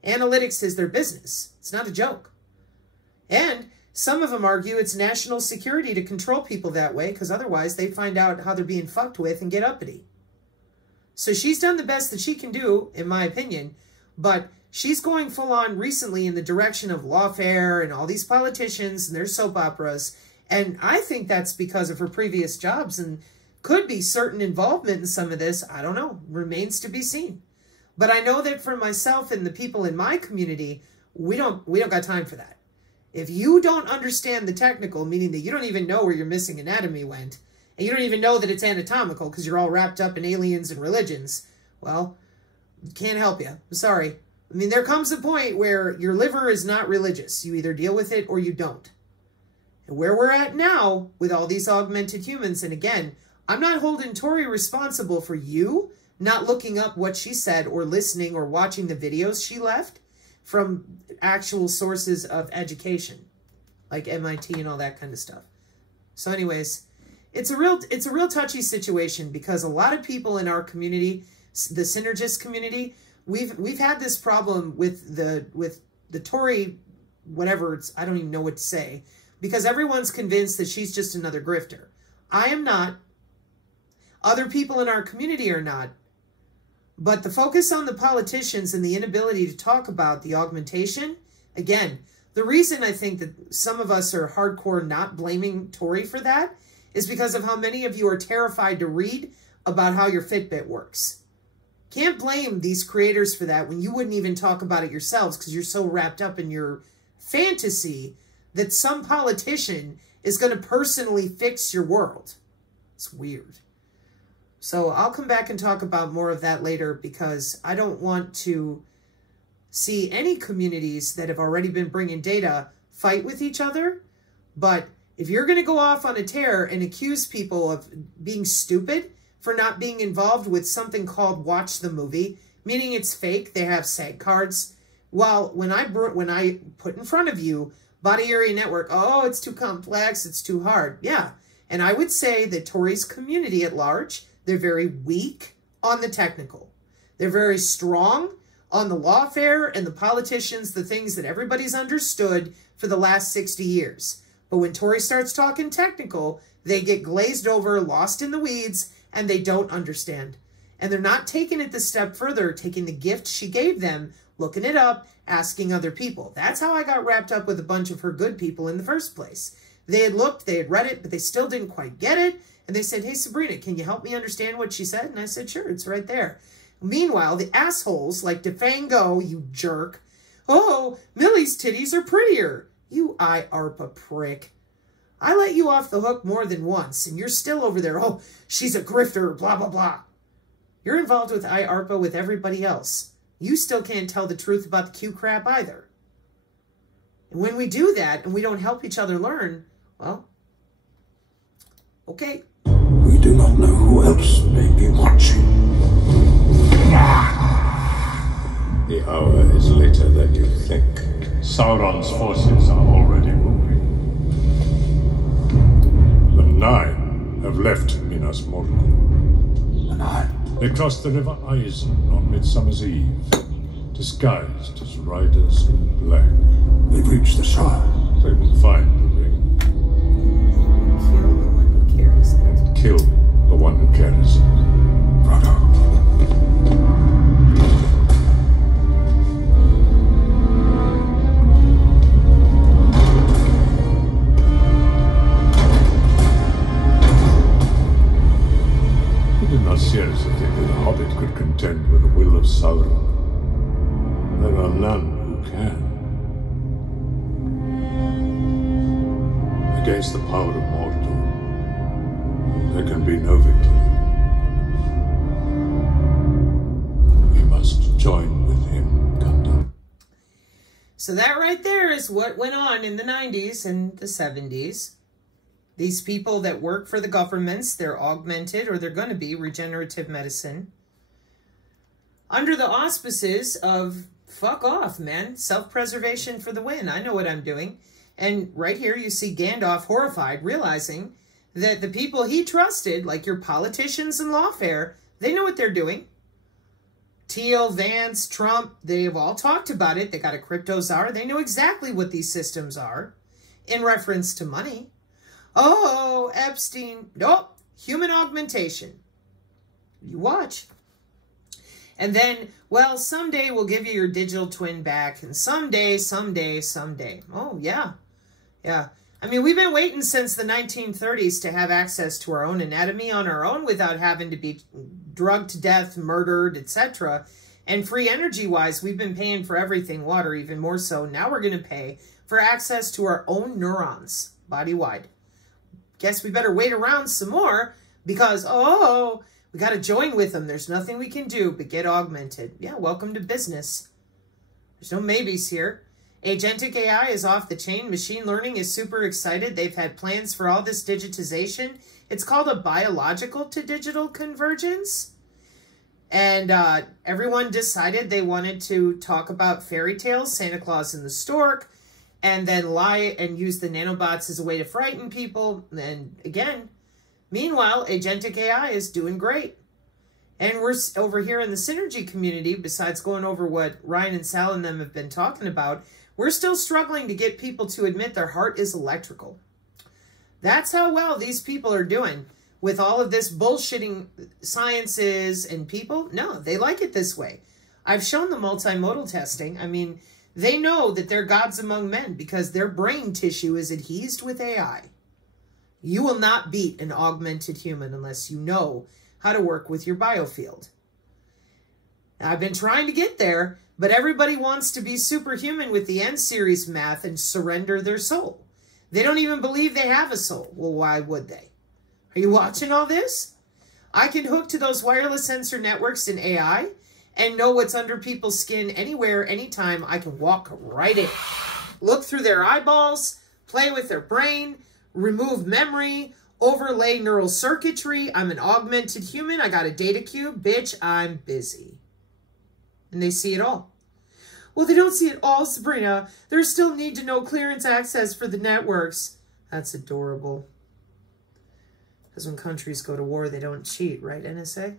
Analytics is their business. It's not a joke. And Some of them argue it's national security to control people that way, because otherwise they find out how they're being fucked with and get uppity. So she's done the best that she can do, in my opinion, but she's going full on recently in the direction of lawfare and all these politicians and their soap operas. And I think that's because of her previous jobs and could be certain involvement in some of this. I don't know. Remains to be seen. But I know that for myself and the people in my community, we don't got time for that. If you don't understand the technical, meaning that you don't even know where your missing anatomy went, and you don't even know that it's anatomical because you're all wrapped up in aliens and religions, well, can't help you. I'm sorry. I mean, there comes a point where your liver is not religious. You either deal with it or you don't. And where we're at now with all these augmented humans, and again, I'm not holding Tori responsible for you not looking up what she said or listening or watching the videos she left from actual sources of education, like MIT and all that kind of stuff. So anyways, it's a real touchy situation because a lot of people in our community, the synergist community, we've had this problem with the Tory, whatever it's, I don't even know what to say, because everyone's convinced that she's just another grifter. I am not. Other people in our community are not. But the focus on the politicians and the inability to talk about the augmentation, again, the reason I think that some of us are hardcore not blaming Tori for that is because of how many of you are terrified to read about how your Fitbit works. Can't blame these creators for that when you wouldn't even talk about it yourselves because you're so wrapped up in your fantasy that some politician is going to personally fix your world. It's weird. So I'll come back and talk about more of that later because I don't want to see any communities that have already been bringing data fight with each other. But if you're going to go off on a tear and accuse people of being stupid for not being involved with something called Watch the Movie, meaning it's fake, they have SAG cards, well, when I put in front of you Body Area Network, oh, it's too complex, it's too hard. Yeah, and I would say that Tori's community at large, they're very weak on the technical. They're very strong on the lawfare and the politicians, the things that everybody's understood for the last 60 years. But when Tori starts talking technical, they get glazed over, lost in the weeds, and they don't understand. And they're not taking it the step further, taking the gift she gave them, looking it up, asking other people. That's how I got wrapped up with a bunch of her good people in the first place. They had looked, they had read it, but they still didn't quite get it. And they said, hey, Sabrina, can you help me understand what she said? And I said, sure, it's right there. Meanwhile, the assholes like Defango, you jerk. Oh, Millie's titties are prettier. You IARPA prick. I let you off the hook more than once, and you're still over there. Oh, she's a grifter, blah, blah, blah. You're involved with IARPA with everybody else. You still can't tell the truth about the Q crap either. And when we do that and we don't help each other learn, well, okay. We do not know who else may be watching. The hour is later than you think. Sauron's forces are already moving. The Nine have left Minas Morgul. The Nine? They crossed the River Eisen on Midsummer's Eve, disguised as riders in black. They've reached the Shire. They will find the ring. Kill the one who carries it. And kill the one who carries it. Brother. You did not seriously think that a hobbit could contend with the will of Sauron. There are none who can. Against the power of Mordor, there can be no victory. We must join with him, Gandalf. So that right there is what went on in the 90s and the 70s. These people that work for the governments, they're augmented, or they're going to be, regenerative medicine. Under the auspices of, fuck off, man. Self-preservation for the win. I know what I'm doing. And right here you see Gandalf horrified, realizing that the people he trusted, like your politicians and lawfare, they know what they're doing. Teal, Vance, Trump, they've all talked about it. They got a crypto czar. They know exactly what these systems are. in reference to money. Oh, Epstein, nope, human augmentation. You watch. And then, well, someday we'll give you your digital twin back, and someday. Oh, yeah. Yeah. I mean, we've been waiting since the 1930s to have access to our own anatomy on our own without having to be drugged to death, murdered, etc. And free energy-wise, we've been paying for everything, water even more so. Now we're going to pay for access to our own neurons, body-wide. Guess we better wait around some more because, oh, we got to join with them. There's nothing we can do but get augmented. Yeah, welcome to business. There's no maybes here. Agentic AI is off the chain. Machine learning is super excited. They've had plans for all this digitization. It's called a biological to digital convergence. And everyone decided they wanted to talk about fairy tales, Santa Claus and the stork, and then lie and use the nanobots as a way to frighten people. And again, meanwhile, agentic AI is doing great. And we're over here in the Synergy community, besides going over what Ryan and Sal and them have been talking about, we're still struggling to get people to admit their heart is electrical. That's how well these people are doing with all of this bullshitting sciences and people. No, they like it this way. I've shown the multimodal testing. I mean, they know that they're gods among men because their brain tissue is adhesed with AI. You will not beat an augmented human unless you know how to work with your biofield. Now, I've been trying to get there, but everybody wants to be superhuman with the N-series math and surrender their soul. They don't even believe they have a soul. Well, why would they? Are you watching all this? I can hook to those wireless sensor networks in AI and know what's under people's skin anywhere, anytime. I can walk right in, look through their eyeballs, play with their brain, remove memory, overlay neural circuitry. I'm an augmented human. I got a data cube. Bitch, I'm busy. And they see it all. Well, they don't see it all, Sabrina. There's still need to know clearance access for the networks. That's adorable. Because when countries go to war, they don't cheat, right, NSA?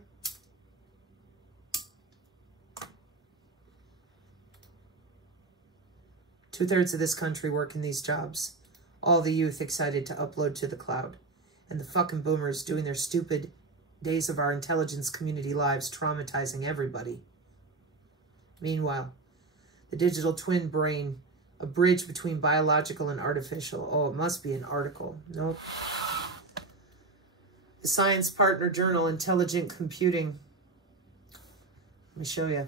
Two-thirds of this country work in these jobs. All the youth excited to upload to the cloud. And the fucking boomers doing their stupid days of our intelligence community lives, traumatizing everybody. Meanwhile, the digital twin brain, a bridge between biological and artificial. Oh, it must be an article. Nope. The science partner journal, Intelligent Computing. Let me show you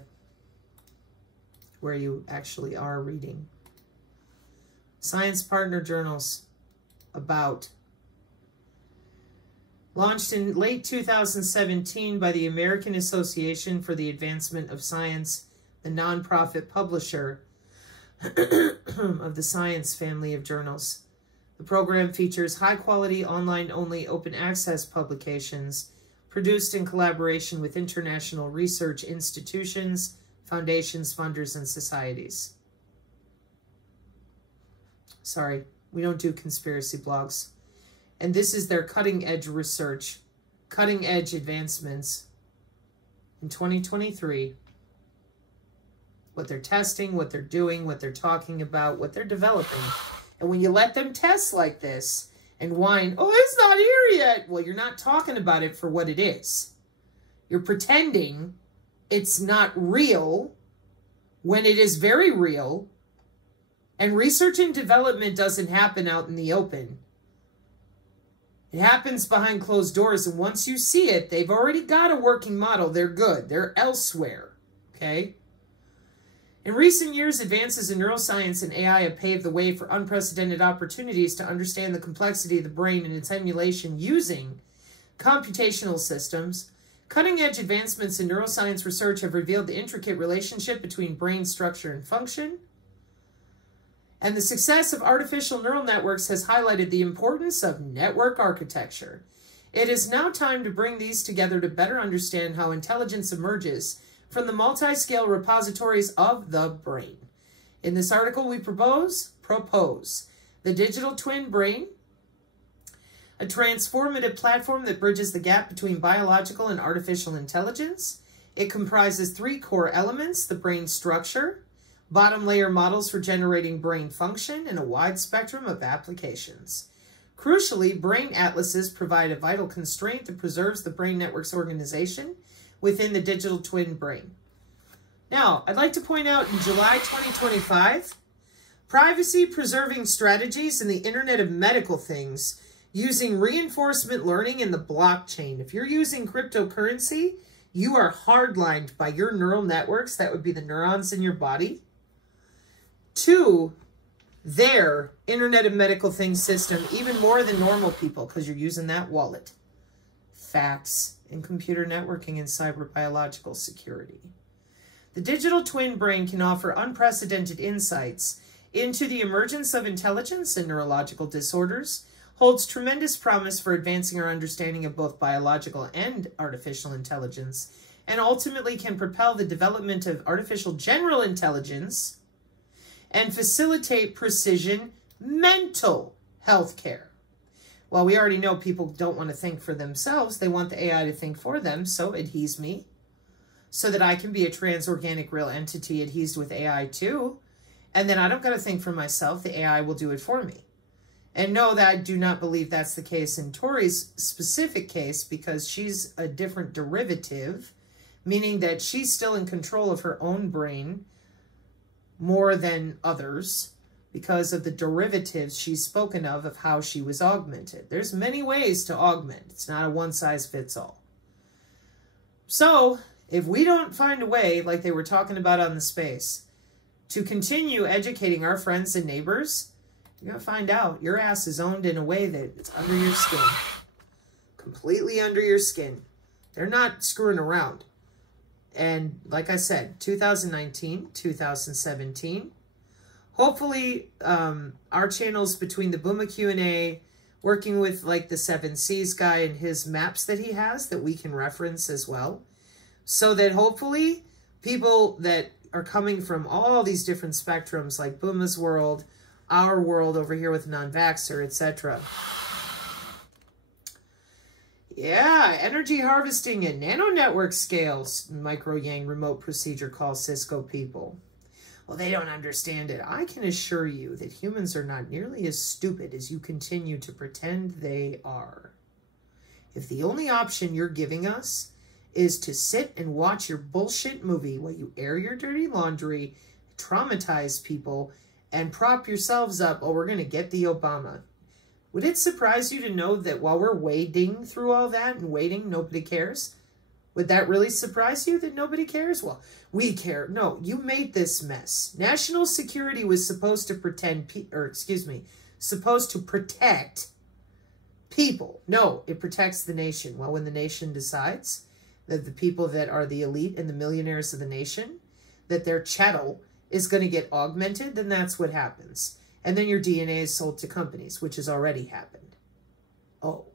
where you actually are reading. Science partner journals about. Launched in late 2017 by the American Association for the Advancement of Science, the nonprofit publisher of the science family of journals. The program features high-quality, online-only, open-access publications produced in collaboration with international research institutions, foundations, funders, and societies. Sorry, we don't do conspiracy blogs. And this is their cutting-edge research, cutting-edge advancements in 2023. What they're testing, what they're doing, what they're talking about, what they're developing. And when you let them test like this and whine, oh, it's not here yet. Well, you're not talking about it for what it is. You're pretending it's not real when it is very real. And research and development doesn't happen out in the open. It happens behind closed doors. And once you see it, they've already got a working model. They're good. They're elsewhere. Okay? In recent years, advances in neuroscience and AI have paved the way for unprecedented opportunities to understand the complexity of the brain and its emulation using computational systems. Cutting-edge advancements in neuroscience research have revealed the intricate relationship between brain structure and function. And the success of artificial neural networks has highlighted the importance of network architecture. It is now time to bring these together to better understand how intelligence emerges from the multi-scale repositories of the brain. In this article, we propose the digital twin brain, a transformative platform that bridges the gap between biological and artificial intelligence. It comprises three core elements: the brain structure, bottom layer models for generating brain function in a wide spectrum of applications. Crucially, brain atlases provide a vital constraint that preserves the brain network's organization within the digital twin brain. Now, I'd like to point out in July 2025, privacy-preserving strategies in the Internet of Medical Things using reinforcement learning in the blockchain. If you're using cryptocurrency, you are hardlined by your neural networks, that would be the neurons in your body, to their Internet of Medical Things system, even more than normal people, because you're using that wallet. Facts in computer networking and cyber biological security. The digital twin brain can offer unprecedented insights into the emergence of intelligence and neurological disorders, holds tremendous promise for advancing our understanding of both biological and artificial intelligence, and ultimately can propel the development of artificial general intelligence and facilitate precision mental health care. Well, we already know people don't want to think for themselves. They want the AI to think for them, so adhese me, so that I can be a transorganic real entity adhesed with AI too. And then I don't got to think for myself. The AI will do it for me. And no, that I do not believe that's the case in Tori's specific case, because she's a different derivative, meaning that she's still in control of her own brain more than others because of the derivatives she's spoken of how she was augmented. There's many ways to augment. It's not a one-size-fits-all. So if we don't find a way, like they were talking about on the space, to continue educating our friends and neighbors, you're going to find out your ass is owned in a way that it's under your skin. Completely under your skin. They're not screwing around. And like I said, 2019, 2017, hopefully our channels between the Booma Q&A, working with like the 7 Seas guy and his maps that he has that we can reference as well, so that hopefully people that are coming from all these different spectrums, like Booma's world, our world over here with non-vaxxer, etc. Yeah, energy harvesting and nano network scales, Micro Yang remote procedure call Cisco people. Well, they don't understand it. I can assure you that humans are not nearly as stupid as you continue to pretend they are. If the only option you're giving us is to sit and watch your bullshit movie while you air your dirty laundry, traumatize people, and prop yourselves up, oh, we're going to get the Obama. Would it surprise you to know that while we're wading through all that and waiting, nobody cares? Would that really surprise you that nobody cares? Well, we care. No, you made this mess. National security was supposed to supposed to protect people. No, it protects the nation. Well, when the nation decides that the people that are the elite and the millionaires of the nation, that their chattel is going to get augmented, then that's what happens. And then your DNA is sold to companies, which has already happened. Oh.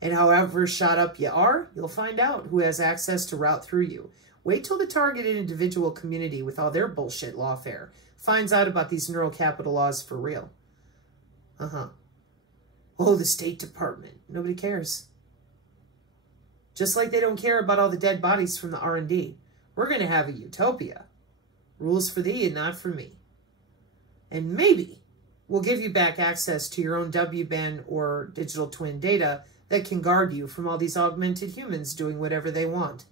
And however shot up you are, you'll find out who has access to route through you. Wait till the targeted individual community with all their bullshit lawfare finds out about these neural capital laws for real. Oh, the State Department. Nobody cares. Just like they don't care about all the dead bodies from the R&D. We're going to have a utopia. Rules for thee and not for me. And maybe we'll give you back access to your own W-band or digital twin data that can guard you from all these augmented humans doing whatever they want.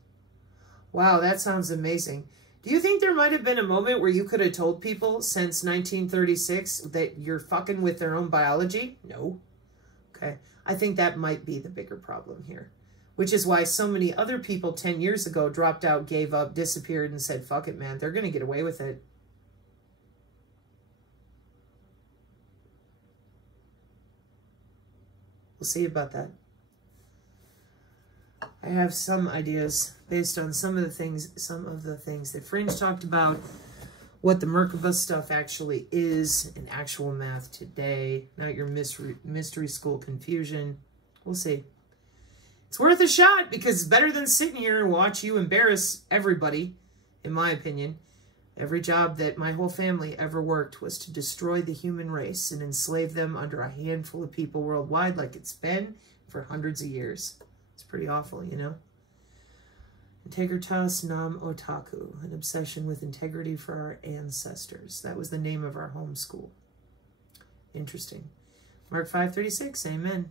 Wow, that sounds amazing. Do you think there might have been a moment where you could have told people since 1936 that you're fucking with their own biology? No. Okay. I think that might be the bigger problem here. Which is why so many other people 10 years ago dropped out, gave up, disappeared, and said, fuck it, man. They're going to get away with it. We'll see about that. I have some ideas based on some of the things that Fringe talked about, what the Merkaba stuff actually is in actual math today, not your mystery school confusion. We'll see. It's worth a shot because it's better than sitting here and watch you embarrass everybody, in my opinion. Every job that my whole family ever worked was to destroy the human race and enslave them under a handful of people worldwide like it's been for hundreds of years. It's pretty awful, you know? Integritas nam otaku, an obsession with integrity for our ancestors. That was the name of our home school. Interesting. Mark 5:36, amen.